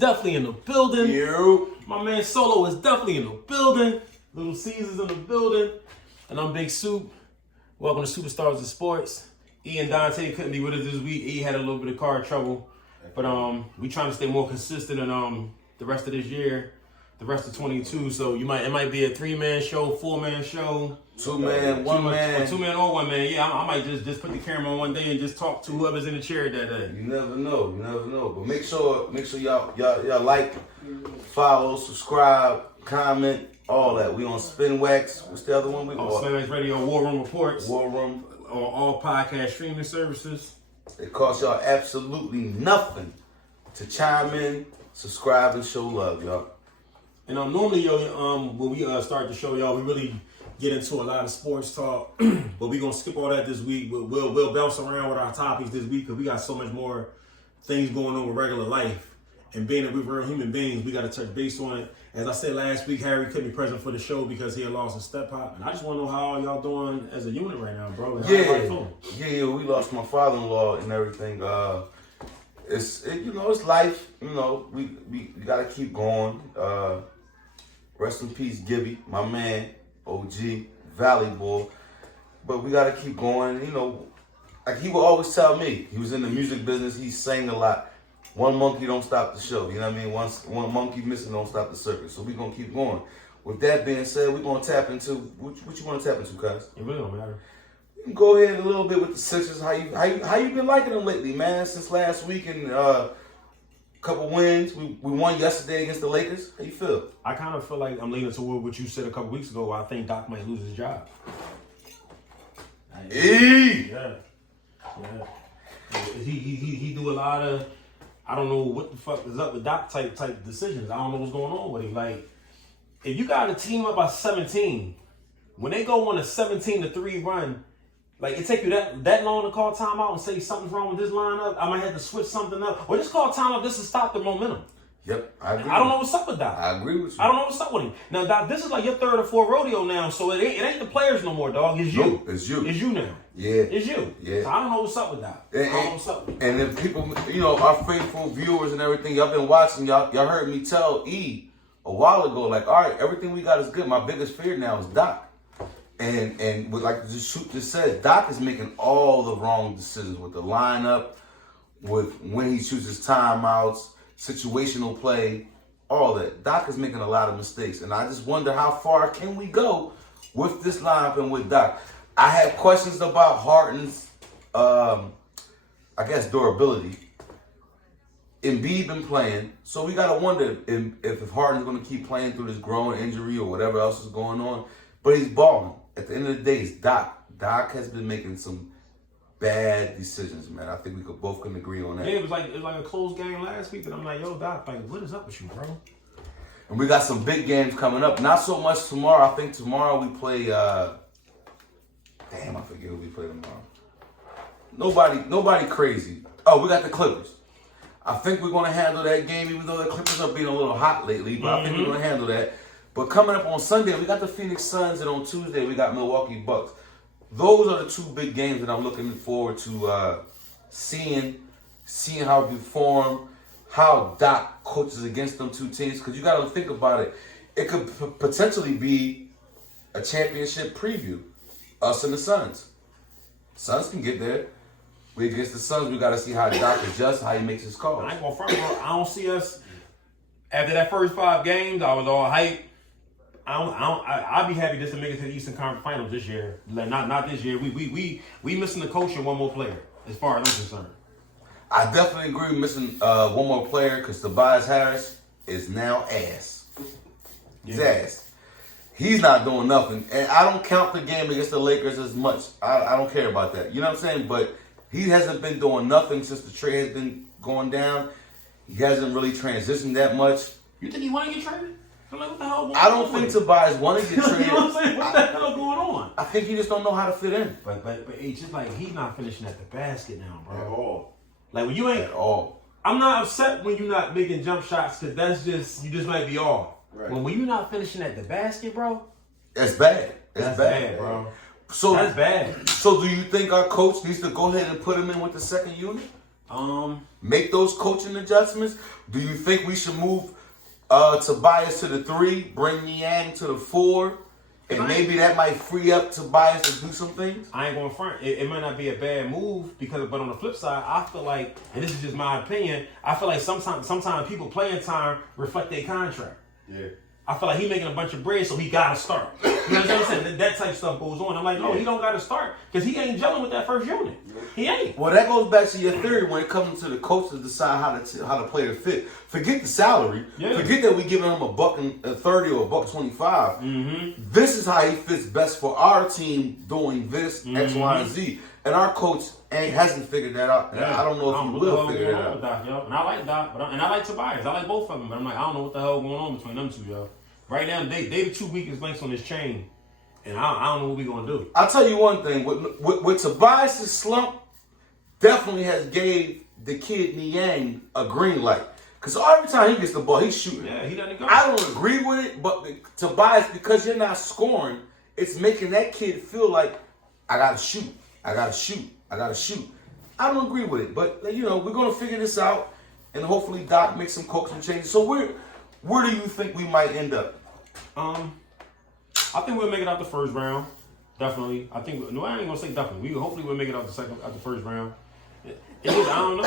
definitely in the building. You. My man Solo is definitely in the building. Little Caesar's in the building. And I'm Big Soup. Welcome to Superstars of Sports. E and Dante couldn't be with us this week. E had a little bit of car trouble. But we trying to stay more consistent in the rest of this year, the rest of 22. So it might be a 3-man show, 4-man show. 2-man, 1-man. 2-man or 1-man. Yeah, I might just put the camera on one day and just talk to whoever's in the chair that day. You never know. But make sure y'all like, follow, subscribe, comment, all that. We on Spinwax. What's the other one? We on Spinwax Radio, War Room Reports. War Room. On all podcast streaming services. It costs y'all absolutely nothing to chime in, subscribe, and show love, y'all. And normally, when we start the show, y'all, we really get into a lot of sports talk, but we're gonna skip all that this week. We'll bounce around with our topics this week because we got so much more things going on with regular life. And being that we're real human beings, we got to touch base on it. As I said last week, Harry couldn't be present for the show because he had lost his step-pop. And I just want to know how y'all doing as a unit right now, bro. Yeah, we lost my father-in-law and everything. It's life. We got to keep going. Rest in peace, Gibby, my man, OG, Valley Boy. But we got to keep going. Like he would always tell me, he was in the music business. He sang a lot. One monkey don't stop the show. You know what I mean? One monkey missing don't stop the circus. So we're going to keep going. With that being said, we're going to tap into, what you want to tap into, cuz? It really don't matter. You can go ahead a little bit with the Sixers. How you been liking them lately, man? Since last week and couple wins. We won yesterday against the Lakers. How you feel? I kind of feel like I'm leaning toward what you said a couple weeks ago. I think Doc might lose his job. Yeah. He do a lot of, I don't know what the fuck is up with Doc type decisions. I don't know what's going on with him. Like, if you got a team up by 17, when they go on a 17-3 run, like it take you that long to call timeout and say something's wrong with this lineup. I might have to switch something up, or just call timeout just to stop the momentum. Yep, I agree. I don't know what's up with Doc. I agree with you. I don't know what's up with him. Now, Doc, this is like your 3rd or 4th rodeo now, so it ain't the players no more, dog. It's you. No, it's you. It's you now. Yeah. It's you. Yeah. So I don't know what's up with Doc. I don't know what's up with him. And if people, our faithful viewers and everything, y'all been watching, y'all heard me tell E a while ago, like, all right, everything we got is good. My biggest fear now is Doc. And with, like the Shoot just said, Doc is making all the wrong decisions with the lineup, with when he chooses timeouts, situational play, all that. Doc is making a lot of mistakes. And I just wonder how far can we go with this lineup and with Doc. I had questions about Harden's, durability. Embiid been playing, so we gotta wonder if Harden's gonna keep playing through this growing injury or whatever else is going on. But he's balling. At the end of the day, it's Doc. Doc has been making some bad decisions, man. I think we both can agree on that. Yeah, it was like a close game last week, and I'm like, yo, Doc, like, what is up with you, bro? And we got some big games coming up. Not so much tomorrow. I think tomorrow we play. I forget who we play tomorrow. Nobody crazy. Oh, we got the Clippers. I think we're gonna handle that game, even though the Clippers are being a little hot lately. But I think we're gonna handle that. But coming up on Sunday, we got the Phoenix Suns, and on Tuesday we got Milwaukee Bucks. Those are the 2 big games that I'm looking forward to seeing how we perform, how Doc coaches against them 2 teams. Because you got to think about it. It could potentially be a championship preview. Us and the Suns. Suns can get there. We against the Suns, we got to see how Doc adjusts, how he makes his calls. I ain't gonna front, bro. I don't see us after that first 5 games. I was all hype. I'd be happy just to make it to the Eastern Conference Finals this year. Like, not this year. We missing the coach and one more player, as far as I'm concerned. I definitely agree with missing one more player because Tobias Harris is now ass. He's ass. He's not doing nothing. And I don't count the game against the Lakers as much. I don't care about that. You know what I'm saying? But he hasn't been doing nothing since the trade has been going down. He hasn't really transitioned that much. You think he want to get traded? Like, what the hell I don't think Tobias want to get traded. You know what I'm saying? What the hell going on? I think he just don't know how to fit in. But it's just like he's not finishing at the basket now, bro. At all. Like when you ain't at all. I'm not upset when you're not making jump shots because that's just you just might be off. Right. When you're not finishing at the basket, bro. That's bad. That's bad, bro. So that's bad. So do you think our coach needs to go ahead and put him in with the second unit? Make those coaching adjustments? Do you think we should move Tobias to the 3, bring Niang to the 4, and maybe that might free up Tobias to do some things? I ain't going front. It might not be a bad move but on the flip side, I feel like, and this is just my opinion, I feel like sometimes people playing time reflect their contract. Yeah. I feel like he making a bunch of bread, so he gotta start. You know what I'm saying? That type of stuff goes on. I'm like, no, he don't gotta start because he ain't gelling with that first unit. He ain't. Well, that goes back to your theory when it comes to the coach to decide how the player fit. Forget the salary. Yeah. Forget that we giving him $1.30 or $1.25. Mm-hmm. This is how he fits best for our team doing this X, Y, and Z. And our coach hasn't figured that out. Yeah. I don't know if he will figure it out. Doc, yo. And I like Doc, and I like Tobias. I like both of them. But I'm like, I don't know what the hell going on between them two, yo. Right now, they the 2 weakest links on this chain, and I don't know what we're gonna do. I'll tell you one thing: with Tobias' slump, definitely has gave the kid Niang a green light. Because every time he gets the ball, he's shooting. Yeah, he doesn't go. I don't agree with it, but Tobias, because you're not scoring, it's making that kid feel like I gotta shoot, I gotta shoot, I gotta shoot. I don't agree with it, but we're gonna figure this out, and hopefully Doc makes some coaching changes. So where do you think we might end up? I think we'll make it out the first round. Definitely. I ain't gonna say definitely. Hopefully we'll make it out the first round. I don't know.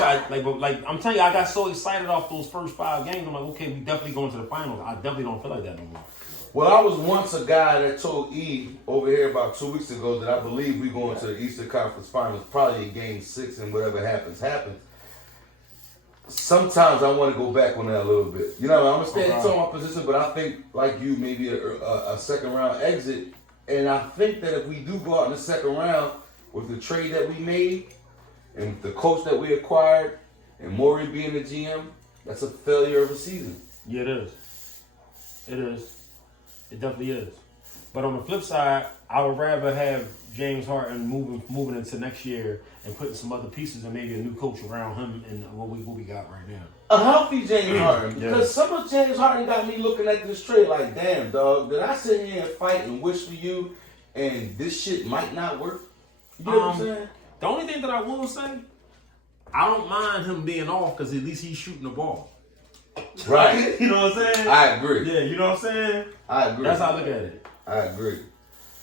But I'm telling you, I got so excited off those first 5 games. I'm like, okay, we definitely going to the finals. I definitely don't feel like that no more. Well, I was once a guy that told E over here about 2 weeks ago that I believe we going to the Eastern Conference Finals, probably in Game 6, and whatever happens. Sometimes I want to go back on that a little bit. I'm going to stay in my position, but I think, like you, maybe a second round exit. And I think that if we do go out in the second round with the trade that we made and the coach that we acquired and Maury being the GM, that's a failure of a season. Yeah, it is. It is. It definitely is. But on the flip side, I would rather have James Harden moving into next year and putting some other pieces and maybe a new coach around him and what we got right now. A healthy James Harden. Because some of James Harden got me looking at this trade like, damn, dog, did I sit here and fight and wish for you and this shit might not work? You know what I'm saying? The only thing that I will say, I don't mind him being off because at least he's shooting the ball. Right. You know what I'm saying? I agree. Yeah, you know what I'm saying? I agree. That's how I look at it. I agree.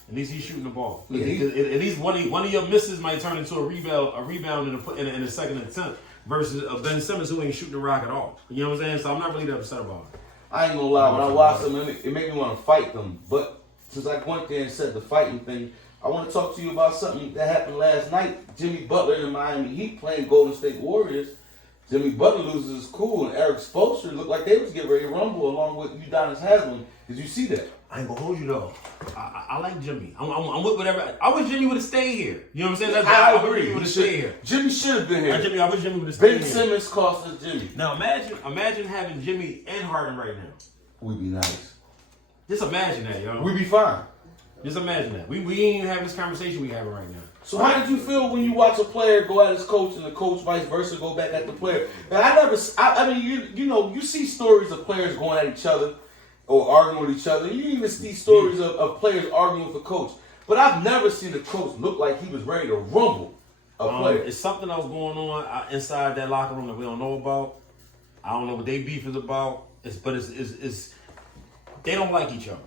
At least he's shooting the ball. Yeah, at least one of your misses might turn into a rebound in a second attempt versus Ben Simmons who ain't shooting the rock at all. You know what I'm saying? So I'm not really that upset about it. I ain't gonna lie. When I watch them, it made me want to fight them. But since I went there and said the fighting thing, I want to talk to you about something that happened last night. Jimmy Butler and the Miami Heat playing Golden State Warriors. Jimmy Butler loses his cool, and Eric Spoelstra looked like they was getting ready to rumble along with Udonis Haslem. Did you see that? I ain't gonna hold you though. I like Jimmy. I'm with whatever. I wish Jimmy would have stayed here. You know what I'm saying? I agree. Jimmy would have stayed here. Jimmy should have been here. I wish Jimmy would have stayed here. Ben Simmons cost us Jimmy. Now imagine having Jimmy and Harden right now. We'd be nice. Just imagine that, yo. We'd be fine. Just imagine that. We ain't even having this conversation we having right now. So how did you feel when you watch a player go at his coach and the coach vice versa go back at the player? And I mean, you see stories of players going at each other or arguing with each other. You even see stories of players arguing with the coach. But I've never seen a coach look like he was ready to rumble a player. It's something else going on inside that locker room that we don't know about. I don't know what they beef is about. But it's they don't like each other.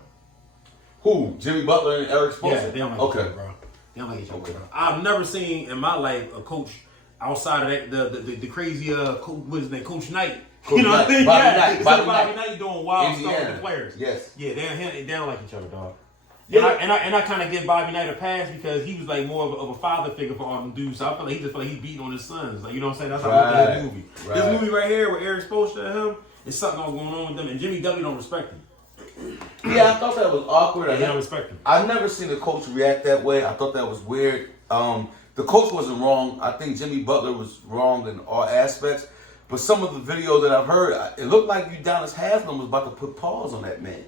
Who? Jimmy Butler and Eric Spoelstra? Yeah, they don't like each other, bro. They don't like each other, bro. I've never seen in my life a coach outside of that the crazy what is his name, Coach Knight. Coach you know what I mean? Bobby Knight doing wild Indiana. stuff with the players. Yes. Yeah, they don't like each other, dog. Yeah. And I kind of give Bobby Knight a pass because he was like more of a father figure for all them dudes. So I feel like he's beating on his sons. Like, you know what I'm saying? That's how I look at this movie. Right. This movie right here with Eric Spoelstra and him, it's something else going on with them. And Jimmy W don't respect him. Yeah, I thought that was awkward. They don't respect him. I've never seen a coach react that way. I thought that was weird. The coach wasn't wrong. I think Jimmy Butler was wrong in all aspects. But some of the video that I've heard, it looked like Udonis Haslem was about to put paws on that man.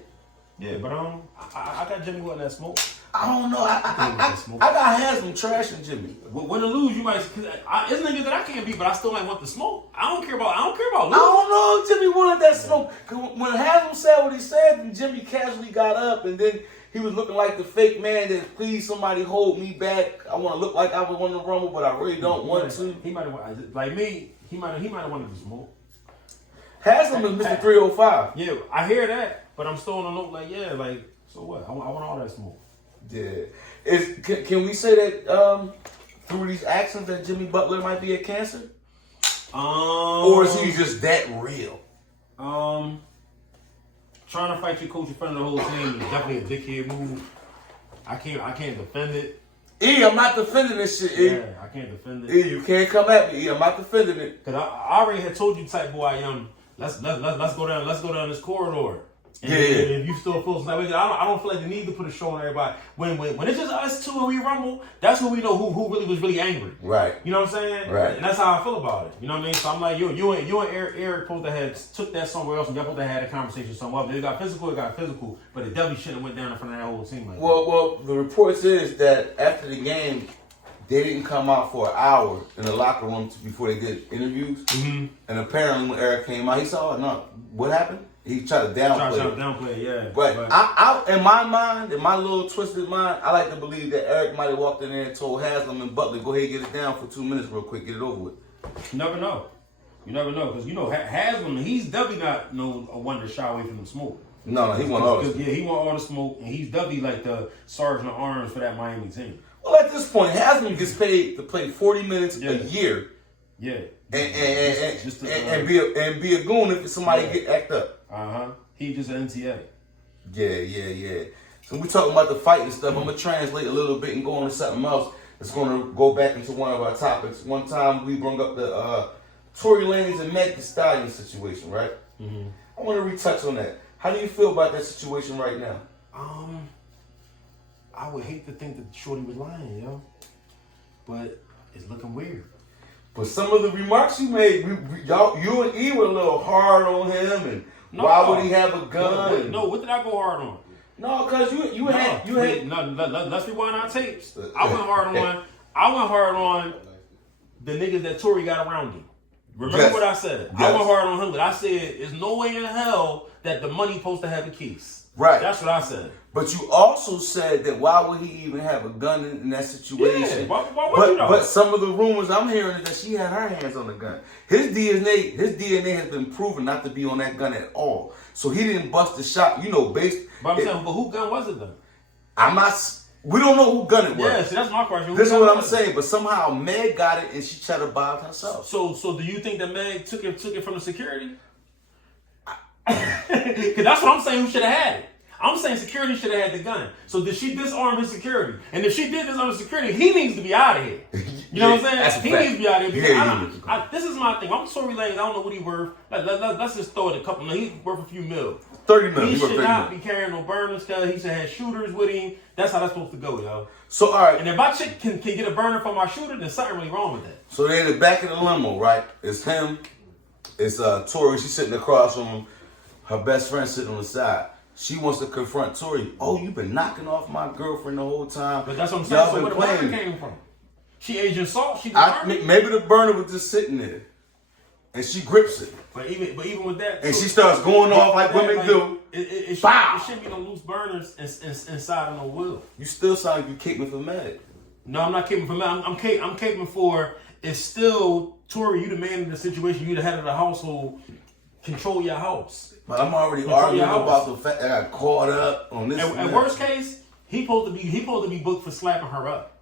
Yeah, but I got Jimmy wanting that smoke. I don't know. I got Haslem trashing Jimmy. Win or lose, you might. It's niggas that I can't beat, but I still might want the smoke. I don't care about losing. I don't know if Jimmy wanted that smoke. When Haslem said what he said, and Jimmy casually got up, and then He was looking like the fake man that, please somebody hold me back. I want to look like I was on the Rumble, but I really don't want to. He might have, like me, he might have wanted to smoke. Haslam is Mr. 305. Yeah, I hear that, but I'm still on the look like, yeah, like, so what? I want all that smoke. Yeah. Can we say that through these actions that Jimmy Butler might be a cancer? Or is he just that real? Trying to fight your coach in front of the whole team is definitely a dickhead move. I can't defend it. I'm not defending this shit, Yeah, I can't defend it. You can't come at me, I'm not defending it. Cause I already had told you, type boy I am. Let's go down this corridor. And if you still feel some way, I don't feel like the need to put a show on everybody. When it's just us two and we rumble, that's when we know who really was really angry. Right. You know what I'm saying? Right. And that's how I feel about it. You know what I mean? So I'm like, you and Eric supposed to have took that somewhere else, and y'all supposed to have a conversation somewhere else. It got physical, but it definitely shouldn't have went down in front of that whole team. Like well, the reports is that after the game, they didn't come out for an hour in the locker room before they did interviews. Mm-hmm. And apparently when Eric came out, he saw, no, what happened? He tried to downplay. Yeah. But I, in my mind, in my little twisted mind, I like to believe that Eric might have walked in there and told Haslam and Butler, go ahead and get it down for 2 minutes real quick, get it over with. You never know. Because, Haslam, he's definitely not a one to shy away from the smoke. No, he want all the smoke. Yeah, he want all the smoke, and he's definitely like the sergeant at arms for that Miami team. Well, at this point, Haslam gets paid to play 40 minutes a year. Yeah. And be a goon if somebody get act up. He just an NTA. Yeah. So we talking about the fight and stuff. I'm gonna translate a little bit and go on to something else. It's gonna go back into one of our topics. One time we brought up the Tory Lanez and Meg Thee Stallion situation, right? Mm-hmm. I want to retouch on that. How do you feel about that situation right now? I would hate to think that Shorty was lying, but it's looking weird. But some of the remarks you made, you and E were a little hard on him, and why would he have a gun? What did I go hard on? No, because you had. Let's rewind our tapes. I went hard on the niggas that Tory got around him. Remember what I said? Yes. I went hard on him, but I said there's no way in hell that the money supposed to have the keys. Right. That's what I said. But you also said that why would he even have a gun in that situation? Yeah, why would you know? But some of the rumors I'm hearing is that she had her hands on the gun. His DNA has been proven not to be on that gun at all. So he didn't bust the shot, based. But I'm saying, but who gun was it then? We don't know who gun it was. Yeah, see, that's my question. This is what I'm saying. But somehow Meg got it and she tried to buy it herself. So do you think that Meg took it from the security? Because that's what I'm saying. Who should have had it? I'm saying security should have had the gun. So did she disarm his security? And if she did disarm his security, he needs to be out of here. You know what I'm saying? He needs to be out of here. Because this is my thing. I'm Tory Lanez. I don't know what he's worth. Let's just throw it a couple. He's worth a few mil. 30 million. He should not be carrying no burners because he should have shooters with him. That's how that's supposed to go, yo. So, all right. And if my chick can get a burner from my shooter, then something really wrong with that. So they're in the back of the limo, right? It's him. It's Tory. She's sitting across from him. Her best friend sitting on the side. She wants to confront Tory. Oh, you've been knocking off my girlfriend the whole time. But that's what I'm saying. So where the burner came from? She Agent Salt. Maybe the burner was just sitting there, and she grips it. But even with that, and she starts going off like women do. It shouldn't be no loose burners inside of no wheel. You still sound like you caping for Meg. No, I'm not caping for Meg. I'm caping for. It's still Tory. You the man in the situation. You the head of the household. Control your house. But I'm already arguing about the fact that I got caught up on this. At worst case, he supposed to be booked for slapping her up.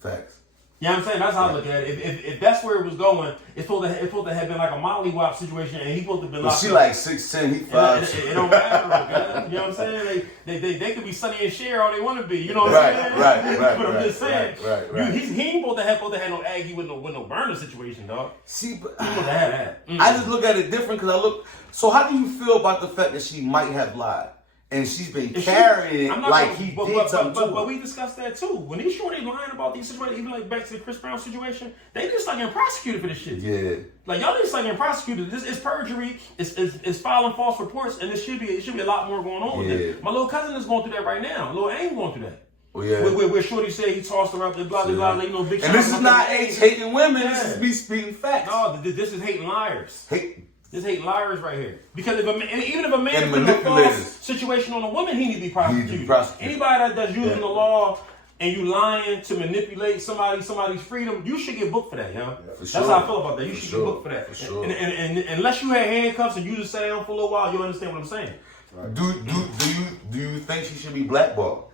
Facts. You know what I'm saying? That's how I look at it. If that's where it was going, it's supposed to have been like a mollywop situation, and he supposed to have been locked up. She like 6'10", he 5'. It don't matter, guys. You know what I'm saying? They could be Sonny and Cher all they want to be. You know what I'm saying? Right. But I'm just saying, right. He ain't supposed to have no Aggie with no burner situation, dog. See, but he supposed to have that. I just look at it different because So how do you feel about the fact that she might have lied? And she's been carrying it like he did something to her. But we discussed that too. When these shorties lying about these situations, even like back to the Chris Brown situation, they just like getting prosecuted for this shit. Yeah. Like y'all just like getting prosecuted. This is perjury. It's filing false reports, and it should be a lot more going on with it. My little cousin is going through that right now. Lil Aim going through that. Oh, yeah. Where Shorty said he tossed her up and blah blah blah. Big. And this is not H hating women. This is me speaking facts. No, this is hating liars. This hate liars right here. Because if a man, even if a man And put a false manipulators. situation on a woman, he need to be He prosecuted. need to be prosecuted. Anybody that's using the law and you lying to manipulate somebody's freedom, you should get booked for that, yo. That's sure. how I feel about that. You should sure. get booked for that. For sure. And unless you had handcuffs and you just sat down for a little while, you understand what I'm saying. Right. Do you think she should be blackballed?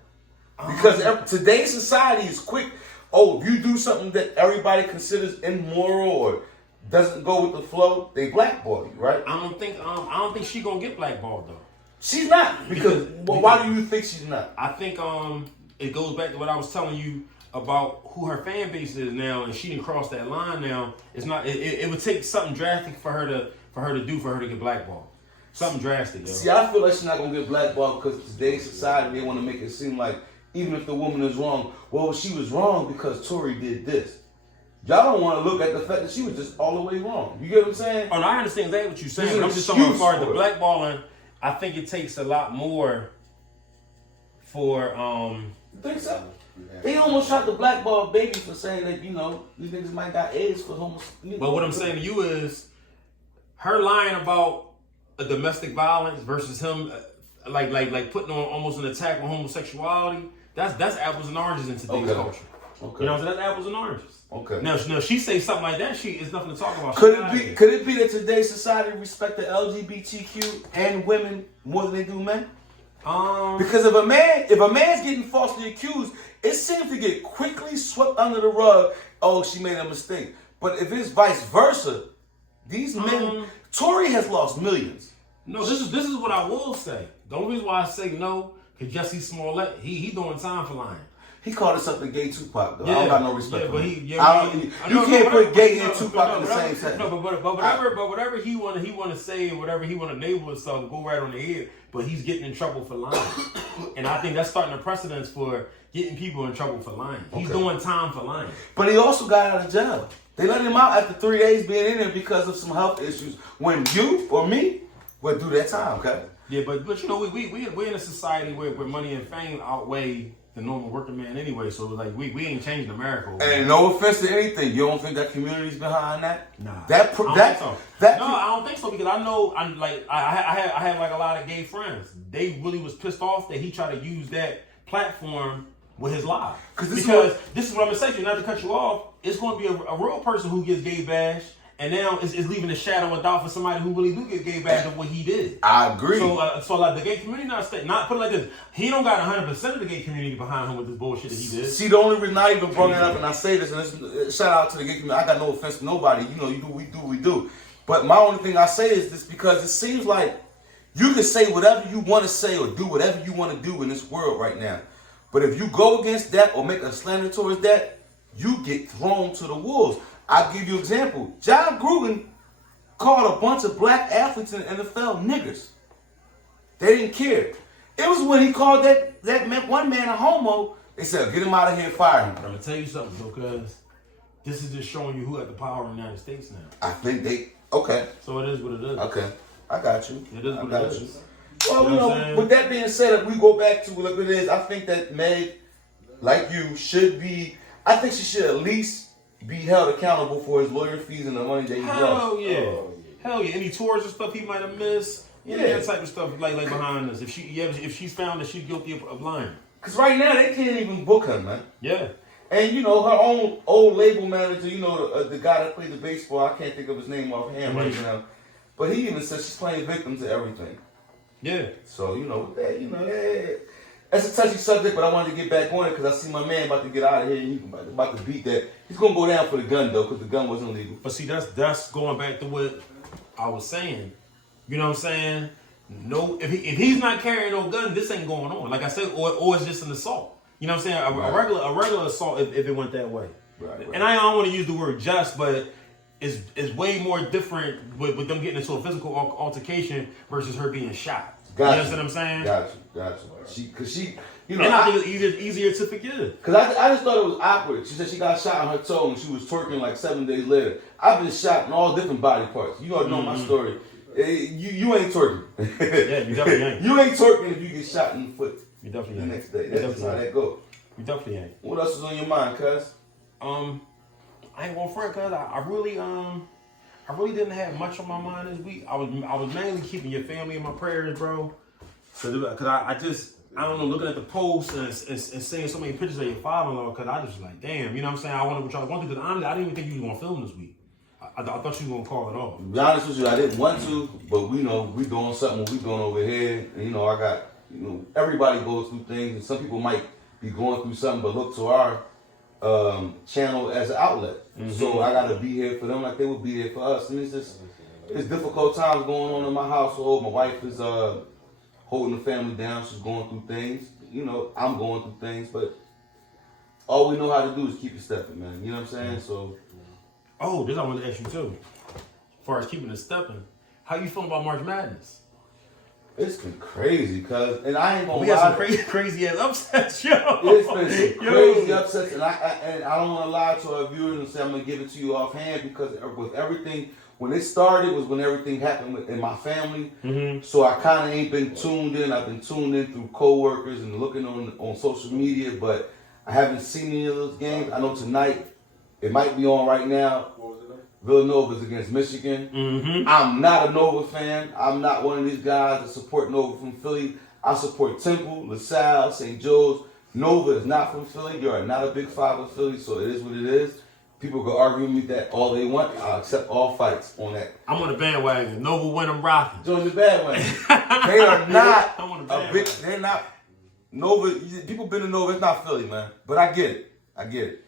Because today's society is quick. Oh, if you do something that everybody considers immoral or doesn't go with the flow, they blackball you, right? I don't think she gonna get blackballed though. She's not. Because why do you think she's not? I think it goes back to what I was telling you about who her fan base is now, and she didn't cross that line now. It's not. It would take something drastic for her to get blackballed. Something drastic, yo. See, I feel like she's not gonna get blackballed because today's society they want to make it seem like even if the woman is wrong, well, she was wrong because Tory did this. Y'all don't want to look at the fact that she was just all the way wrong. You get what I'm saying? Oh, no, I understand exactly what you're saying. There's an But I'm just talking about as far as the excuse blackballing. I think it takes a lot more for You think so? They almost tried to blackball Baby for saying that, these niggas might got AIDS for homosexuality. But what I'm saying to you is, her lying about a domestic violence versus him, like putting on almost an attack on homosexuality. That's apples and oranges in today's culture. Okay. You know what I'm saying? That's apples and oranges. Okay. Now she say something like that, it's nothing to talk about. Could it be that today's society respect the LGBTQ and women more than they do men? Because if a man's getting falsely accused, it seems to get quickly swept under the rug. Oh, she made a mistake. But if it's vice versa, these men, Tory has lost millions. No, this is what I will say. The only reason why I say no, because Jussie Smollett, he doing time for lying. He called himself the gay Tupac, though. I don't got no respect for him. You can't put gay and Tupac in the same sentence. No, but whatever he want to say and whatever he want to label himself, go right on the head. But he's getting in trouble for lying, and I think that's starting a precedence for getting people in trouble for lying. He's doing time for lying. But he also got out of jail. They let him out after 3 days being in there because of some health issues. When you or me would do that time, okay? Yeah, but we're in a society where money and fame outweigh the normal working man anyway. So like we ain't changing America. And no offense to anything, you don't think that community's behind that? Nah, I don't think so because I know I had like a lot of gay friends. They really was pissed off that he tried to use that platform with his lies. Because this is what I'm gonna say to you, not to cut you off. It's going to be a real person who gets gay bashed. And now is leaving a shadow of doubt for somebody who really do get gay bashed of what he did. I agree. So like the gay community not put it like this. He don't got 100% of the gay community behind him with this bullshit that he did. See, the only reason I even brought it up, and I say this, and this, shout out to the gay community. I got no offense to nobody. We do. But my only thing I say is this because it seems like you can say whatever you want to say or do whatever you want to do in this world right now. But if you go against that or make a slander towards that, you get thrown to the wolves. I'll give you an example. John Gruden called a bunch of black athletes in the NFL niggers. They didn't care. It was when he called that one man a homo, they said, get him out of here and fire him. But I'm going to tell you something, because this is just showing you who had the power in the United States now. I think okay. So it is what it is. Okay. I got you. It is what it is. Well, with that being said, if we go back to what it is, I think that Meg, like you, I think she should at least be held accountable for his lawyer fees and the money that he lost. Hell yeah. Any tours and stuff he might have missed. That type of stuff like behind us. If she's found that she's guilty of lying. Because right now they can't even book her, man. Yeah. And her own old label manager, the guy that played the baseball, I can't think of his name offhand right now. But he even says she's playing victim to everything. Yeah. So, with that, that's a touchy subject, but I wanted to get back on it because I see my man about to get out of here and he's about to beat that. He's going to go down for the gun, though, because the gun wasn't legal. But see, that's going back to what I was saying. You know what I'm saying? No, if he's not carrying no gun, this ain't going on. Like I said, or it's just an assault. You know what I'm saying? A regular assault if it went that way. Right. And I don't want to use the word just, but it's way more different with them getting into a physical altercation versus her being shot. You understand what I'm saying? Got you. Because she, and I think it's easier to forgive. Because I just thought it was awkward. She said she got shot on her toe and she was twerking like 7 days later. I've been shot in all different body parts. You already know my story. You ain't twerking. Yeah, you definitely ain't. You ain't twerking if you get shot in the foot. You definitely the ain't. Next day. That's how that go. You definitely ain't. What else is on your mind, cuz? I ain't gonna front, cuz I really I really didn't have much on my mind this week. I was mainly keeping your family in my prayers, bro. Cause I don't know, looking at the post and seeing so many pictures of your father-in-law, cause I just like, damn, you know what I'm saying? I wonder what y'all want to, cause honestly, I didn't even think you was gonna film this week. I thought you were gonna call it off. To be honest with you, I didn't want to, but we know we doing something we doing over here. And you know, I got, you know, everybody goes through things, and some people might be going through something, but look to our channel as an outlet. Mm-hmm. So I gotta be here for them like they would be here for us. And it's difficult times going on in my household. My wife is holding the family down. She's going through things. You know, I'm going through things, but all we know how to do is keep it stepping, man. You know what I'm saying? So. Oh, this I wanted to ask you too. As far as keeping it stepping, how you feeling about March Madness? It's been crazy, and I ain't gonna lie. We got some crazy ass upsets, yo. It's been some crazy upsets, and I don't want to lie to our viewers and say I'm gonna give it to you offhand, because with everything, when it started was when everything happened in my family. Mm-hmm. So I kind of ain't been tuned in. I've been tuned in through coworkers and looking on social media, but I haven't seen any of those games. I know tonight it might be on right now. Villanova's against Michigan. Mm-hmm. I'm not a Nova fan. I'm not one of these guys that support Nova from Philly. I support Temple, LaSalle, St. Joe's. Nova is not from Philly. You're not a big five of Philly, so it is what it is. People can argue with me that all they want. I'll accept all fights on that. I'm on the bandwagon. Nova win, I'm rocking. Join the bandwagon. They are not a big. They're not Nova. People been to Nova. It's not Philly, man. But I get it.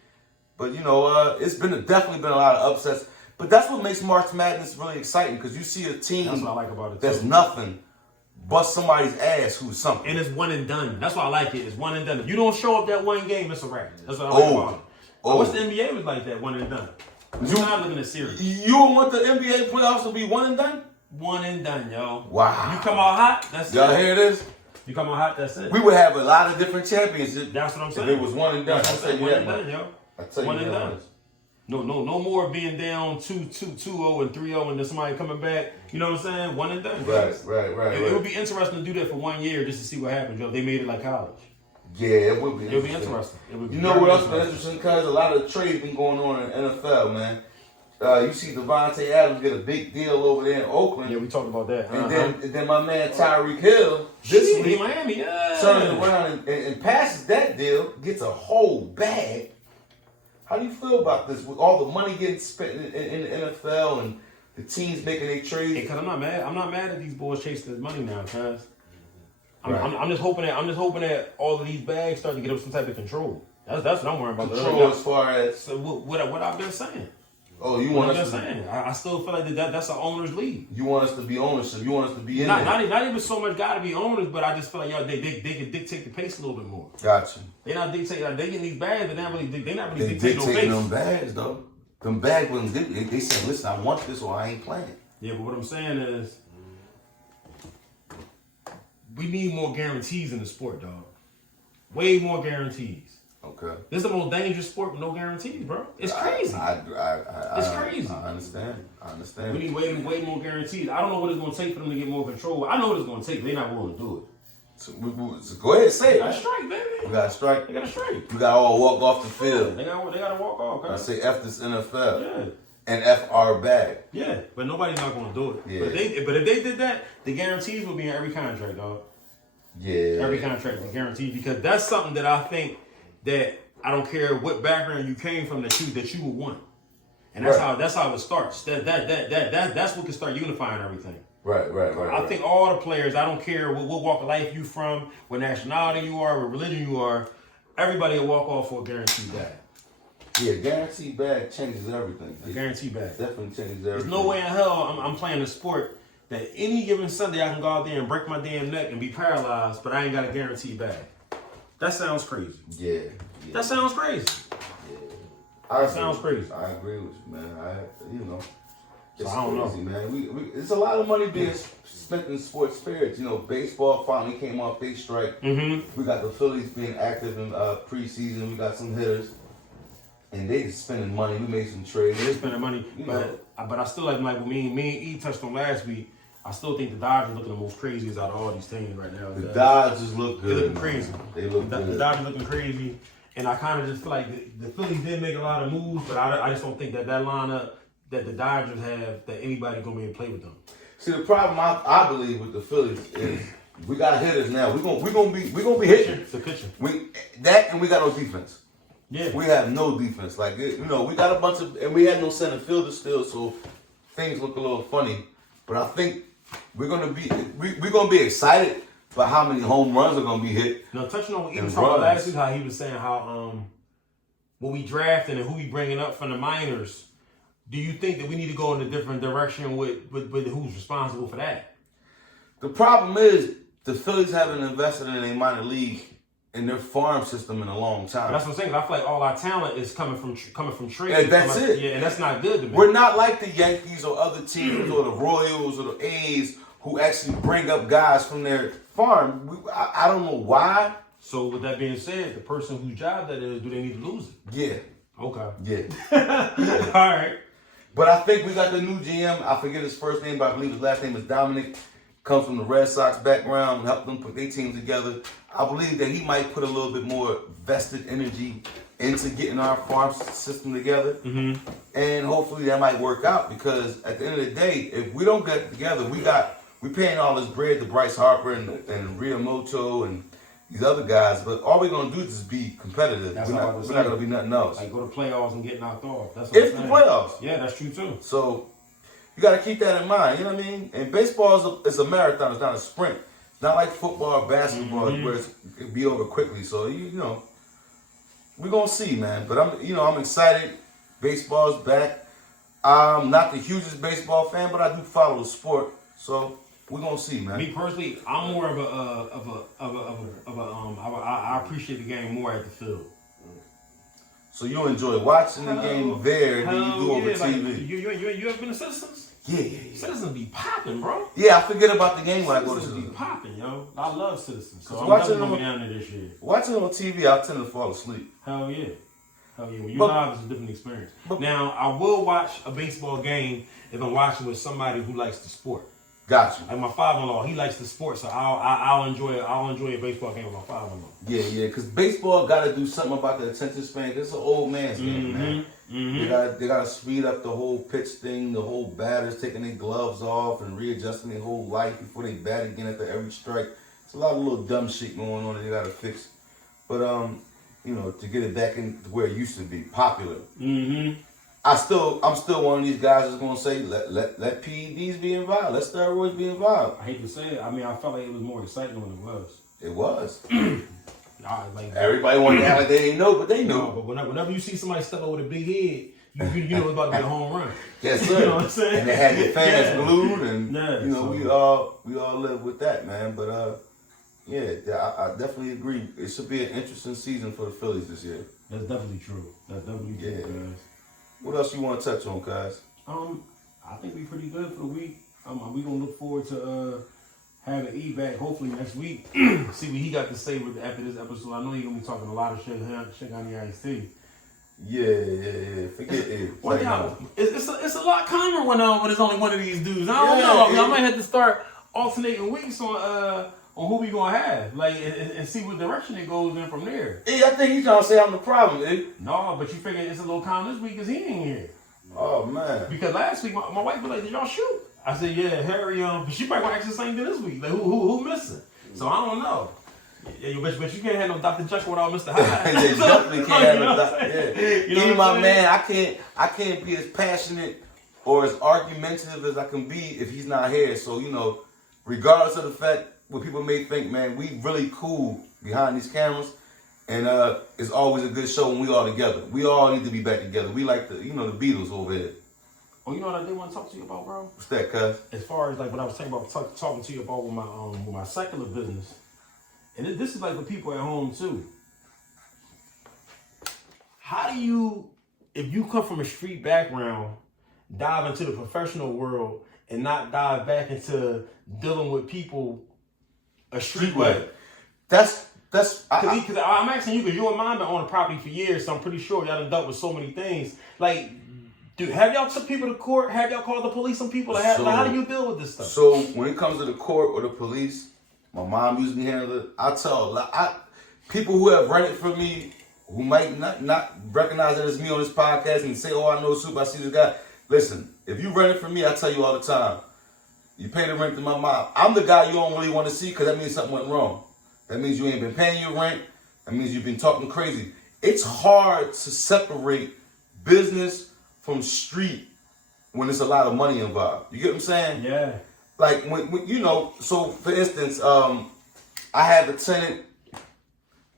But you know, it's definitely been a lot of upsets. But that's what makes March Madness really exciting, because you see a team that's what I like about it that's nothing bust somebody's ass who's something. And it's one and done. That's why I like it. It's one and done. If you don't show up that one game, it's a wrap. That's what I like about it. I wish the NBA was like that, one and done. You're not looking at series. You want the NBA playoffs to be one and done? One and done, yo. Wow. You come out hot, that's Y'all it. hear this? You come out hot, that's it. We would have a lot of different championships. That's what I'm saying. If it was one and done. One and done, yo. I tell you one and that done. No more being down 2-0 and 3-0 and then somebody coming back. You know what I'm saying? One and done. Right. It would be interesting to do that for 1 year just to see what happens. Yo, they made it like college. Yeah, it would be. It would be interesting. You know what else been interesting? Because a lot of the trades been going on in the NFL, man. You see Devontae Adams get a big deal over there in Oakland. Yeah, we talked about that. And then my man Tyreek Hill this week Miami, turns around and passes that deal, gets a whole bag. How do you feel about this? With all the money getting spent in the NFL and the teams making their trades? Because I'm not mad. I'm not mad at these boys chasing this money now, cuz. Right. I'm just hoping that all of these bags start to get up some type of control. That's what I'm worried about. Control as far as so what I've been saying. Oh, you want us to? Saying. I still feel like that's an owner's league. You want us to be ownership. You want us to be in there. Not even so much got to be owners, but I just feel like y'all they can dictate the pace a little bit more. Gotcha. They not dictating. Like, they getting these bags, but they not really dictating no pace. Them bags though. Them bags when they say, listen, I want this or I ain't playing. Yeah, but what I'm saying is, we need more guarantees in the sport, dog. Way more guarantees. Okay. This is the most dangerous sport with no guarantees, bro. It's crazy. It's crazy. I understand. We need way more guarantees. I don't know what it's going to take for them to get more control. I know what it's going to take. They're not willing to do it. So go ahead, say it. They got to strike, baby. We got to strike. They got to strike. We got to all walk off the field. They got to walk off. I say F this NFL. Yeah. And F our bag. Yeah, but nobody's not going to do it. Yeah. But if they did that, the guarantees would be in every contract, dog. Yeah. Every contract is guaranteed, because that's something that I think that I don't care what background you came from that you would want, and that's how it starts. That's what can start unifying everything. Right. I think all the players, I don't care what walk of life you from, what nationality you are, what religion you are, everybody will walk off for a guaranteed bag. Yeah, guaranteed bag changes everything. A guaranteed bag definitely changes everything. There's no way in hell I'm playing a sport that any given Sunday I can go out there and break my damn neck and be paralyzed, but I ain't got a guaranteed bag. That sounds crazy. Yeah. That sounds crazy. Yeah. That sounds crazy. I agree with you, man. It's so I don't crazy, know, man. It's a lot of money being spent in sports spirits. You know, baseball finally came off their strike. Mm-hmm. We got the Phillies being active in preseason. We got some hitters, and they just spending money. We made some trades. They're spending money, but I still like when me and E touched on last week. I still think the Dodgers looking the most craziest out of all these teams right now. The Dodgers look good. They're looking crazy. They look good. The Dodgers looking crazy, and I kind of just feel like the Phillies did make a lot of moves, but I just don't think that lineup that the Dodgers have that anybody gonna be able to play with them. See, the problem I believe with the Phillies is we got hitters now. We gonna be hitting. It's a pitcher. We got no defense. Yeah. We have no defense. Like we got a bunch of, and we had no center fielders still, so things look a little funny. But I think we're gonna be excited for how many home runs are gonna be hit. Now, touching on what he was talking about last week, how he was saying how what we drafting and who we bringing up from the minors. Do you think that we need to go in a different direction with who's responsible for that? The problem is the Phillies haven't invested in a minor league in their farm system in a long time. But that's what I'm saying. I feel like all our talent is coming from trade. And that's it. Yeah, and that's not good to me. We're not like the Yankees or other teams or the Royals or the A's who actually bring up guys from their farm. I don't know why. So with that being said, the person whose job that is, do they need to lose it? Yeah. Okay. Yeah. All right. But I think we got the new GM. I forget his first name, but I believe his last name is Dominic. Comes from the Red Sox background, helped them put their team together. I believe that he might put a little bit more vested energy into getting our farm system together. Mm-hmm. And hopefully that might work out because at the end of the day, if we don't get it together, we paying all this bread to Bryce Harper and Riamoto and these other guys, but all we're going to do is just be competitive. We're not going to be nothing else. Like go to playoffs and get knocked off. That's what I'm saying. The playoffs. Yeah, that's true too. So you got to keep that in mind. You know what I mean? And baseball is a marathon. It's not a sprint. It's not like football or basketball where it can be over quickly. So, we're going to see, man. But I'm excited. Baseball's back. I'm not the hugest baseball fan, but I do follow the sport. So we're gonna see, man. Me personally, I'm more I appreciate the game more at the field. So you enjoy watching the game there than you do over TV. Like, you ever been to Citizens? Yeah. Citizens be popping, bro. Yeah, I forget about the game when I go to Citizens. Be popping, yo. I love Citizens. So I'm watching definitely going down there this year. Watching it on TV, I tend to fall asleep. Hell yeah. When you're live, it's a different experience. Now, I will watch a baseball game if I'm watching with somebody who likes the sport. Got you. Like my father-in-law, he likes the sport, so I'll enjoy a baseball game with my father-in-law. Yeah, because baseball got to do something about the attention span. It's an old man's game, man. Mm-hmm. They got to speed up the whole pitch thing, the whole batters taking their gloves off and readjusting their whole life before they bat again after every strike. It's a lot of little dumb shit going on that they got to fix. But to get it back in where it used to be popular. Mm-hmm. I'm still one of these guys that's gonna say let PEDs be involved, let steroids be involved. I hate to say it. I mean, I felt like it was more exciting when it was. It was. Like everybody wanted to act like they didn't know, but they knew. No, but whenever you see somebody step over with a big head, you know it's about to be a home run. Yes, sir. You know what I'm saying? And they had the fans glued, and we all live with that, man. But I definitely agree. It should be an interesting season for the Phillies this year. That's definitely true. Guys. What else you want to touch on, guys? I think we're pretty good for the week. We're gonna look forward to having E back hopefully next week. See what he got to say after this episode. I know he's gonna be talking a lot of shit on the IST. Yeah. Forget it. It's a lot calmer when there's only one of these dudes. I don't know. I might have to start alternating weeks on who we gonna have, like, and see what direction it goes in from there. Yeah, I think he's trying to say I'm the problem, eh? No, but you figure it's a little calm this week because he ain't here. Oh man. Because last week my wife was like, "Did y'all shoot?" I said, "Yeah, Harry." But she probably gonna ask the same thing this week. Like, who missing? So I don't know. Yeah, but you can't have no Dr. Jekyll without Mr. Hyde. You definitely can't have no Dr. Yeah. You know Even my man, I can't be as passionate or as argumentative as I can be if he's not here. So regardless of the fact what people may think, man, we really cool behind these cameras, and it's always a good show when we all together. We all need to be back together. We like the Beatles over here. Oh, you know what I did want to talk to you about, bro? What's that, cuz? As far as like what I was saying about talking to you about with my secular business, and this is like for people at home too. How do you, if you come from a street background, dive into the professional world and not dive back into dealing with people a street way? That's because I'm asking you because you and mine been on the property for years, so I'm pretty sure y'all done dealt with so many things. Like, dude, have y'all took people to court? Have y'all called the police on people? How do you deal with this stuff? So when it comes to the court or the police, my mom usually handles it. I tell people who have rented from me who might not recognize that it's me on this podcast and say, "Oh, I know Soupa, I see this guy." Listen, if you rent it from me, I tell you all the time, you pay the rent to my mom. I'm the guy you don't really want to see because that means something went wrong. That means you ain't been paying your rent. That means you've been talking crazy. It's hard to separate business from street when there's a lot of money involved. You get what I'm saying? Yeah. Like, when you know, so for instance, I have a tenant.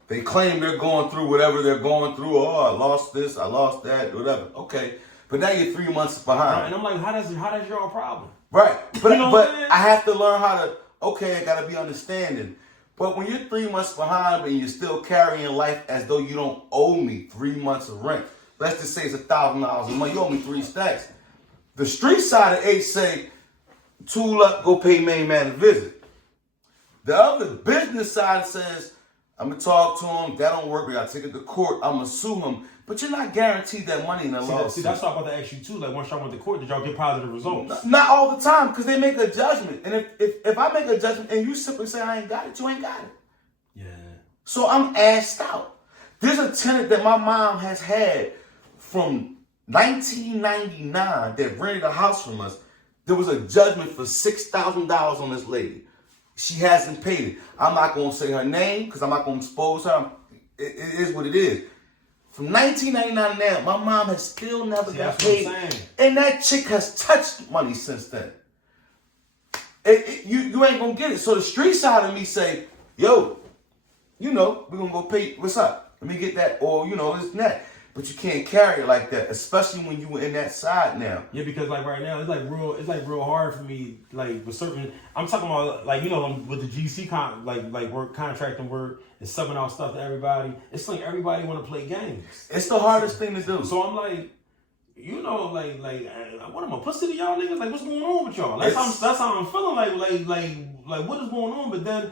They claim they're going through whatever they're going through. Oh, I lost this, I lost that, whatever. Okay. But now you're 3 months behind. Right, and I'm like, how does your problem? Right. But, You know but what I'm saying? I have to learn how to, okay, I got to be understanding. But when you're 3 months behind and you're still carrying life as though you don't owe me 3 months of rent, let's just say it's $1,000 a month, you owe me 3 stacks. The street side of H say, tool up, go pay main man a visit. The other business side says, I'm going to talk to him, that don't work, we got to take it to court, I'm going to sue him. But you're not guaranteed that money in the lawsuit. See, that's what I'm about to ask you too. Like, once y'all went to court, did y'all get positive results? Not all the time, because they make a judgment. And if I make a judgment and you simply say I ain't got it, you ain't got it. Yeah. So I'm assed out. There's a tenant that my mom has had from 1999 that rented a house from us. There was a judgment for $6,000 on this lady. She hasn't paid it. I'm not going to say her name because I'm not going to expose her. It is what it is. From 1999 to now, my mom has still never got paid. And that chick has touched money since then. You ain't going to get it. So the street side of me say, yo, you know, we're going to go pay. What's up? Let me get that. Or, you know, this and that. But you can't carry it like that, especially when you were in that side now. Yeah, because like right now, it's like real hard for me. Like with certain, I'm talking about like, you know, with the GC like work, contracting work, and subbing out stuff to everybody. It's like everybody want to play games. It's the hardest thing to do. So I'm like, you know, like what am I pussy to y'all niggas? Like, what's going on with y'all? That's how I'm feeling. Like what is going on? But then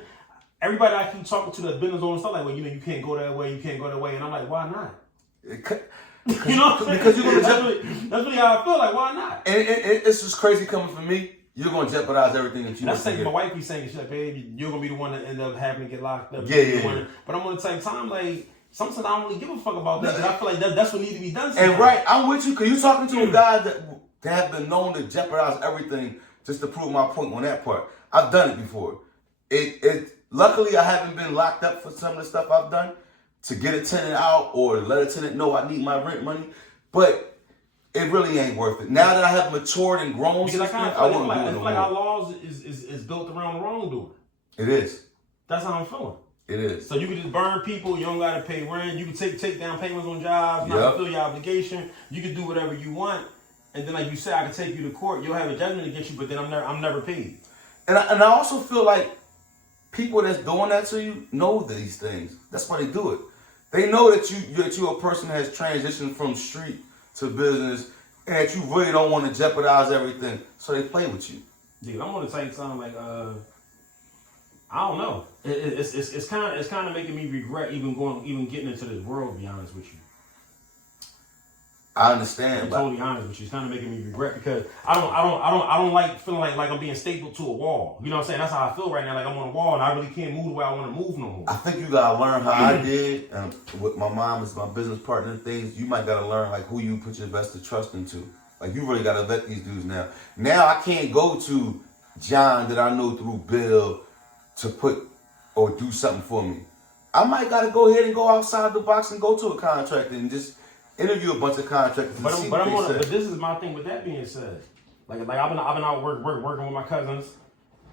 everybody I keep talking to that business owner stuff like, well, you know, you can't go that way, and I'm like, why not? You know, because you're gonna that's really how I feel. Like, why not? And it's just crazy coming from me. You're gonna jeopardize everything that you. That's like my wife be saying, she's like, babe, you're gonna be the one that end up having to get locked up. Yeah. But I'm gonna take time, like sometimes I don't really give a fuck about that. I feel like that's what needs to be done. And right, I'm with you because you're talking to a guy that have been known to jeopardize everything just to prove my point on that part. I've done it before. Luckily I haven't been locked up for some of the stuff I've done. To get a tenant out or let a tenant know I need my rent money, but it really ain't worth it. Now that I have matured and grown, because I wouldn't do it no more. Like our laws is built around the wrongdoing. It is. That's how I'm feeling. It is. So you can just burn people. You don't got to pay rent. You can take down payments on jobs. Not fulfill your obligation. You can do whatever you want, and then like you said, I can take you to court. You'll have a judgment against you, but then I'm never paid. And I also feel like people that's doing that to you know these things. That's why they do it. They know that you're a person that has transitioned from street to business and that you really don't want to jeopardize everything. So they play with you. Dude, I'm gonna take something like I don't know. It's kind of making me regret even getting into this world, to be honest with you. I understand. I'm totally honest with you. It's kind of making me regret because I don't like feeling like I'm being stapled to a wall. You know what I'm saying? That's how I feel right now. Like I'm on a wall and I really can't move the way I want to move no more. I think you gotta learn how I did, and with my mom as my business partner and things. You might gotta learn like who you put your vested trust into. Like you really gotta vet these dudes now. Now I can't go to John that I know through Bill to put or do something for me. I might gotta go ahead and go outside the box and go to a contractor and just interview a bunch of contractors. But this is my thing. With that being said, like I've been out working with my cousins,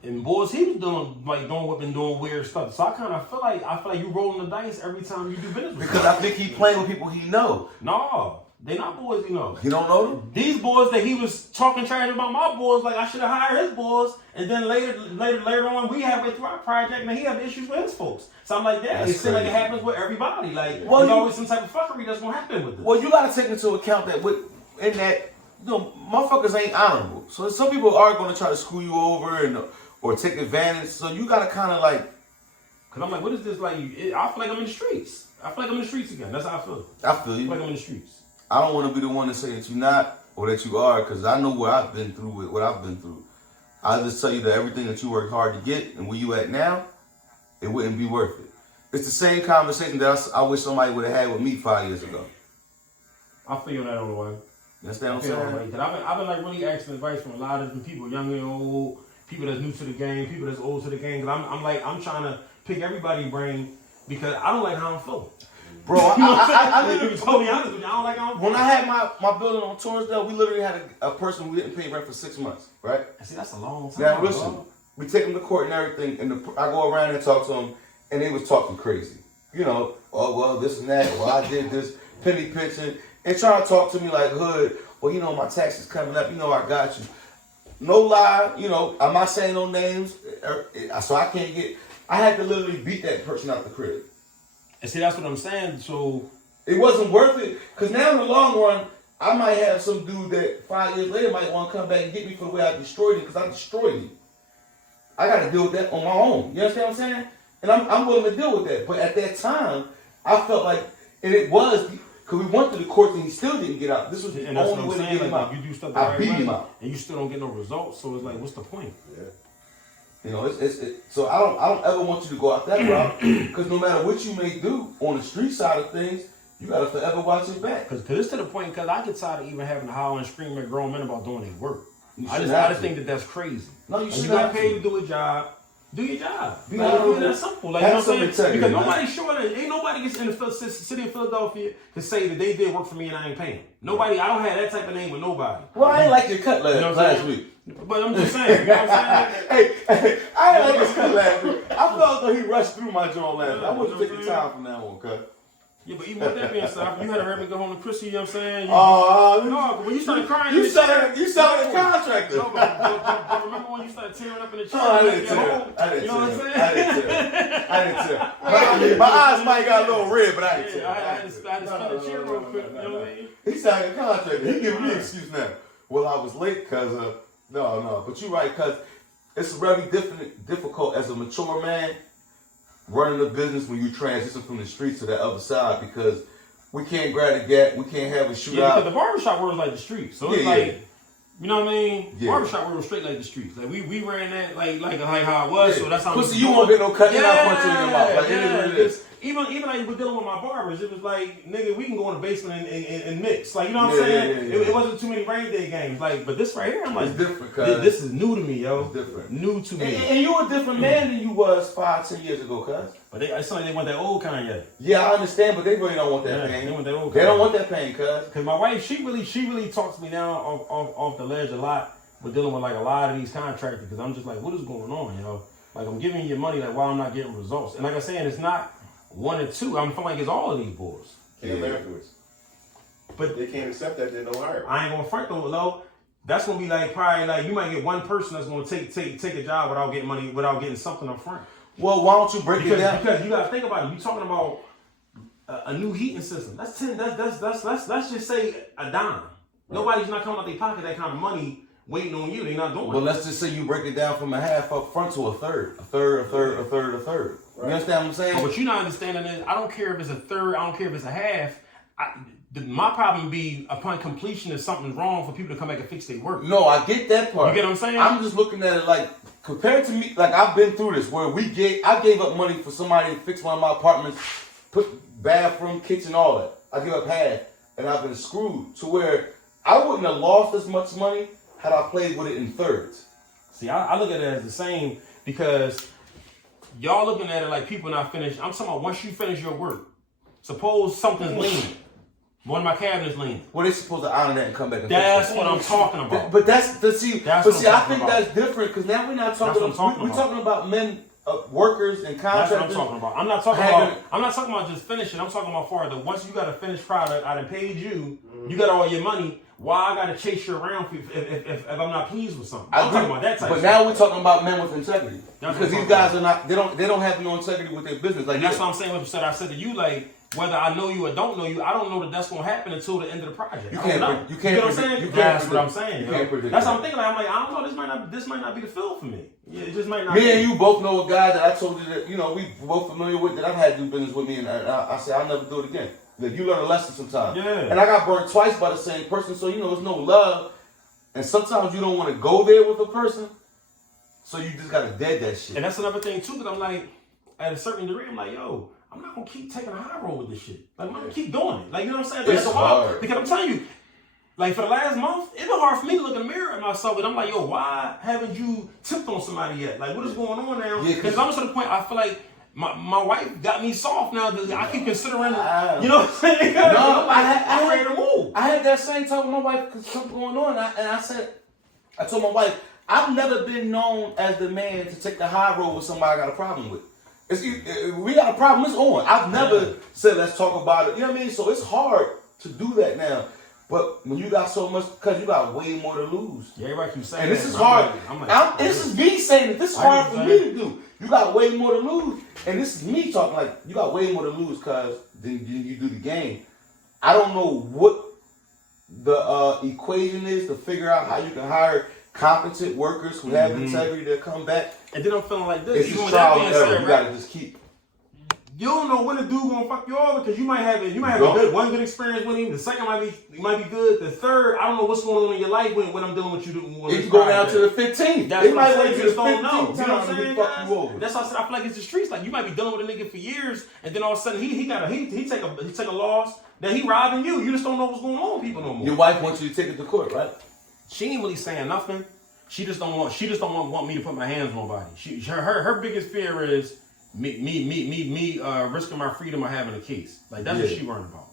and boys, he was doing weird stuff. So I feel like you rolling the dice every time you do business with because him. I think he playing with people he know. No, they not boys he know. You don't know them? These boys that he was talking trash about my boys, like I should have hired his boys, and then later on we halfway through our project, and he have issues with his folks. So I'm like, it seems like it happens with everybody. Like, there's always some type of fuckery that's gonna happen with this. Well, you gotta take into account that motherfuckers ain't honorable. So some people are gonna try to screw you over or take advantage. So you gotta kind of like. Cause I'm like, what is this like? I feel like I'm in the streets. I feel like I'm in the streets again. That's how I feel. I feel you. I feel like I'm in the streets. I don't want to be the one to say that you're not or that you are, because I know what I've been through with what I've been through. I'll just tell you that everything that you work hard to get and where you at now, it wouldn't be worth it. It's the same conversation that I wish somebody would have had with me 5 years ago. I feel that on the way. You understand what I'm saying? Right. I've been like really asking advice from a lot of different people, young and old, people that's new to the game, people that's old to the game. Cause I'm trying to pick everybody's brain because I don't like how I'm feeling. Bro, I literally totally honest with you. I don't like how I'm feeling. When I had my building on Torresdale, we literally had a person we didn't pay rent for 6 months, right? See, that's a long time. Now listen, we take them to court and everything, and I go around and talk to them, and they was talking crazy. You know, oh well, this and that. Well, I did this, penny pinching, and trying to talk to me like hood. Well, you know, my taxes coming up. You know, I got you. No lie. You know, I'm not saying no names, so I can't get. I had to literally beat that person out the crib. And see, that's what I'm saying. So it wasn't worth it, because now in the long run, I might have some dude that 5 years later might want to come back and get me for the way I destroyed him, because I destroyed him. I got to deal with that on my own. You understand what I'm saying? And I'm willing to deal with that. But at that time, I felt like, and it was, because we went to the courts and he still didn't get out. This was the only way to get him out. You do stuff the I right beat way, him out. and you still don't get no results. So it's like, what's the point? Yeah. You know, so I don't ever want you to go out that route, because no matter what you may do on the street side of things, you gotta forever watch your back. Because it's to the point, because I get tired of even having to holler and scream at grown men about doing their work. I just think that's crazy. No, you should. You got paid to do a job. Do your job. Be that's simple. Like, you know what I'm saying? Because nobody's sure that ain't nobody gets in the city of Philadelphia to say that they did work for me and I ain't paying. Nobody. I don't have that type of name with nobody. Well, I ain't like your cut last week. But I'm just saying. You know what I'm saying? hey, I ain't like his cut last week. I felt like he rushed through my joint last week. I want you to take the time from that one, cut. Yeah, but even with that being said, you had to hurry me go home to Chrissy, you know what I'm saying? No, when you started crying, you started a contractor. No, but remember when you started tearing up in the chair? I didn't tear. You know what I'm saying? I didn't tear. My eyes might got a little red, but I didn't tear. I had to spin the chair real quick, you know what I mean? He signed a contract. He giving me an excuse now. Well, I was late because no. But you're right, because it's very difficult as a mature man running a business when you transition from the streets to that other side, because we can't grab the gap, we can't have a shootout. Yeah, because the barbershop world is like the streets. So it's like, you know what I mean? Yeah. Barbershop world was straight like the streets. Like we ran that like how it was. Yeah. So that's how. Pussy, you won't get no cutting out punching in your mouth. Like it is what it is. Even like with dealing with my barbers, it was like, nigga, we can go in the basement and mix. Like, you know what I'm saying? It wasn't too many rain day games. Like, but this right here, I'm like, it's different, cuz. This is new to me, yo. It's different. New to me. And you a different man than you was 5-10 years ago, cuz. But it's like they want that old Kanye. Yeah, I understand, but they really don't want that pain. They want that old Kanye. They don't want that pain, cuz. Because my wife, she really talks me down off the ledge a lot with dealing with like a lot of these contractors. Because I'm just like, what is going on, yo? Like, I'm giving you money, like, why I'm not getting results? And like I'm saying, it's not one or two. I'm feeling like it's all of these boys. Came afterwards. But they can't accept that they're no higher. I ain't gonna front though, low. That's gonna be like probably like you might get one person that's gonna take a job without getting money, without getting something up front. Well, why don't you break it down? Because you gotta think about it. You're talking about a new heating system. That's let's just say a dime. Right. Nobody's not coming out their pocket that kind of money waiting on you. They're not doing it. Well, let's just say you break it down from a half up front to a third. Right. You understand what I'm saying? But you're not understanding is I don't care if it's a third, I don't care if it's a half. My problem be upon completion if something's wrong for people to come back and fix their work. No, I get that part. You get what I'm saying? I'm just looking at it like, compared to me, like I've been through this where I gave up money for somebody to fix one of my apartments, put bathroom, kitchen, all that. I give up half, and I've been screwed to where I wouldn't have lost as much money had I played with it in thirds. See, I look at it as the same because y'all looking at it like people not finished. I'm talking about once you finish your work. Suppose something's leaning. One of my cabinets leaning. Well, they're supposed to honor that and come back and that's what I'm talking about. But I think that's different because now we're not talking about. We're talking about men, workers, and contractors. That's what I'm talking about. I'm not talking about just finishing. I'm talking about farther. Once you got a finished product, I done paid you. You got all your money. Why I gotta chase you around if I'm not pleased with something? I'm talking about that type. But now we're talking about men with integrity because these guys are not. They don't have no integrity with their business. Like and that's what I'm saying. What I said to you, like. Whether I know you or don't know you, I don't know that that's gonna happen until the end of the project. You can't. You know what I'm saying? That's what I'm saying. That's what I'm thinking. Like, I'm like, I don't know. This might not be the field for me. Yeah, it just might not. Me and you both know a guy that I told you that we both familiar with that I've had to do business with me, and I said I'll never do it again. Like, you learn a lesson sometimes. Yeah. And I got burnt twice by the same person, so there's no love, and sometimes you don't want to go there with a person, so you just gotta dead that shit. And that's another thing too. That I'm like, at a certain degree, I'm like, yo. I'm not gonna keep taking a high road with this shit. Like, I'm gonna keep doing it. Like, you know what I'm saying? It's hard. Because I'm telling you, Like for the last month, it's been hard for me to look in the mirror at myself, and I'm like, yo, why haven't you tipped on somebody yet? Like, what is going on now? Yeah, Because I'm to the point I feel like my wife got me soft now. That I keep considering, you know what I'm saying? No, I'm ready to move. I had that same talk with my wife because something going on, I told my wife, I've never been known as the man to take the high road with somebody I got a problem with. We got a problem, it's on. I've never said let's talk about it. You know what I mean? So it's hard to do that now. But when you got so much, because you got way more to lose. Yeah, everybody keeps saying and this that. is hard. This is me saying it. This is hard for me to do. You got way more to lose. And this is me talking like, you got way more to lose because then you do the game. I don't know what the equation is to figure out how you can hire competent workers who have integrity to come back. And then I'm feeling like this. It's a trial and error. You gotta just keep. You don't know when the dude gonna fuck you over because you might have one good experience with him. The second might be good. The third, I don't know what's going on in your life when I'm dealing with you. It can go down to the 15th. They might wait to to the 15th don't know. You know what I'm time saying? to fuck you over. That's why I said I feel like it's the streets. Like you might be dealing with a nigga for years, and then all of a sudden he take a loss. Then he robbing you. You just don't know what's going on with people no more. Your wife wants you to take it to court, right? She ain't really saying nothing. She just don't want me to put my hands on nobody. Her biggest fear is me risking my freedom or having a case. Like that's what she worried about.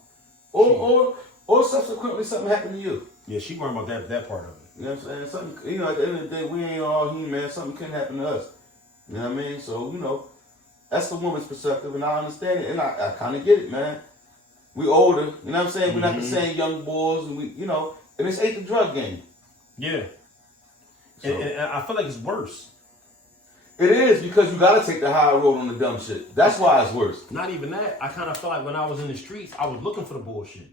Or subsequently something happened to you. Yeah, she worried about that part of it. You know what I'm saying? Something, you know, at the end of the day, we ain't all human. Something can happen to us. You know what I mean? So, you know, that's the woman's perspective, and I understand it, and I kind of get it, man. We older, you know what I'm saying? We're not the same young boys, and we, you know, and it's ain't the drug game. Yeah. So. And I feel like it's worse. It is, because you got to take the high road on the dumb shit. That's why it's worse. Not even that. I kind of feel like when I was in the streets, I was looking for the bullshit.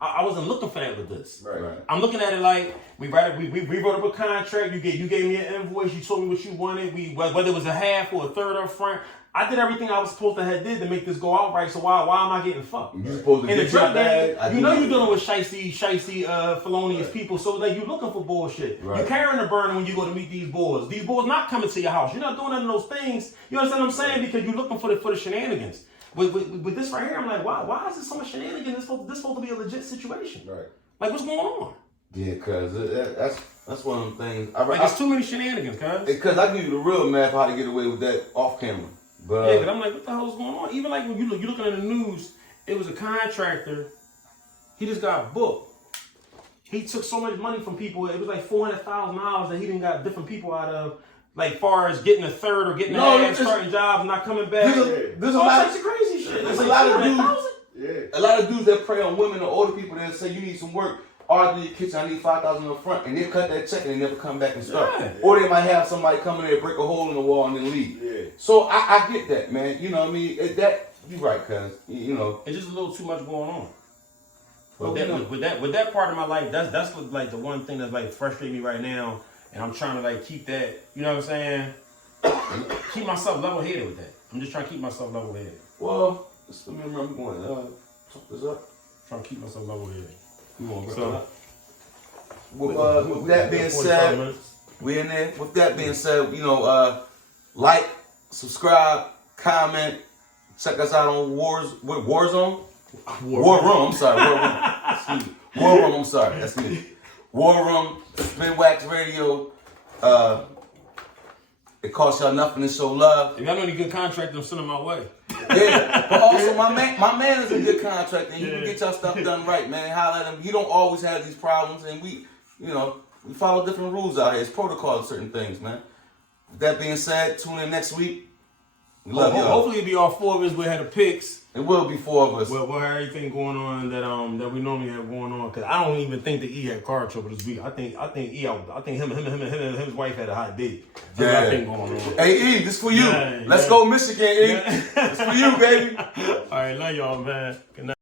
I wasn't looking for that with this. Right. I'm looking at it like we wrote up a contract. You gave me an invoice. You told me what you wanted. Whether it was a half or a third up front. I did everything I was supposed to have did to make this go out right. So why am I getting fucked? You supposed to in get the drug game, you know you're it. dealing with shicey, felonious people. So like you looking for bullshit. Right. You're carrying a burden when you go to meet these boys. These boys not coming to your house. You're not doing none of those things. You understand what I'm saying? Because you're looking for the shenanigans. With this right here, I'm like, why is this so much shenanigans? This supposed to be a legit situation. Right. Like what's going on? Yeah, cause that's one of them things. It's too many shenanigans, cuz. Because I give you the real math how to get away with that off camera. But yeah, but I'm like, what the hell is going on? Even like when you're looking at the news, it was a contractor. He just got booked. He took so much money from people. It was like $400,000 that he didn't got different people out of. Like far as getting a third or getting a half, starting jobs, not coming back. There's a lot of crazy shit. There's a lot of dudes. Yeah. A lot of dudes that prey on women or older people that say you need some work. Argue your kitchen, I need $5,000 up front, and they cut that check and they never come back and start. Yeah. Or they might have somebody come in there, break a hole in the wall, and then leave. Yeah. So I get that, man. You know what I mean? You're right, cuz. You know. It's just a little too much going on. With that part of my life, that's like the one thing that's like frustrating me right now, and I'm trying to like keep that. You know what I'm saying? Keep myself level headed with that. I'm just trying to keep myself level headed. Well, just let me remember going. Talk this up. Trying to keep myself level headed. With that being said, we in there. With that being said, you know, like, subscribe, comment, check us out on Warzone. War Room. I'm sorry. War Room. Excuse me. War Room. I'm sorry. That's me. War Room. Spin Wax Radio. It costs y'all nothing to show love. If y'all know any good contractors, send them my way. Yeah, but also my man is a good contractor, and he can get y'all stuff done right, man. Holla at him. He don't always have these problems, and we follow different rules out here. It's protocol to certain things, man. With that being said, tune in next week. We love y'all. Hopefully it'll be all four of us. We'll have the picks. It will be four of us. We'll have everything going on that we normally have going on. Cause I don't even think that E had car trouble this week. I think him and his wife had a hot date. That's what I think going on. Hey E, this for you. Let's go Michigan, E. This for you, baby. All right, love y'all, man. Good night.